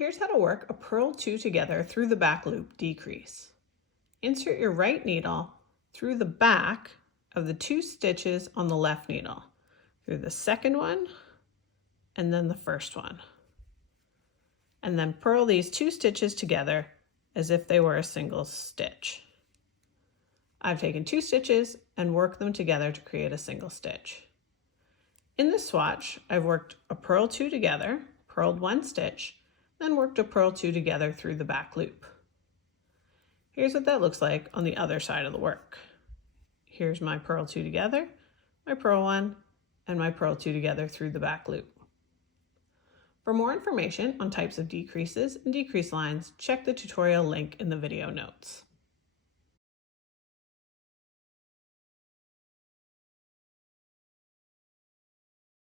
Here's how to work a purl two together through the back loop decrease. Insert your right needle through the back of the 2 stitches on the left needle, through the second one and then the first one. And then purl these 2 stitches together as if they were a single stitch. I've taken 2 stitches and worked them together to create a single stitch. In this swatch, I've worked a purl 2 together, purled 1 stitch, then worked a purl 2 together through the back loop. Here's what that looks like on the other side of the work. Here's my purl 2 together, my purl 1, and my purl 2 together through the back loop. For more information on types of decreases and decrease lines, check the tutorial link in the video notes.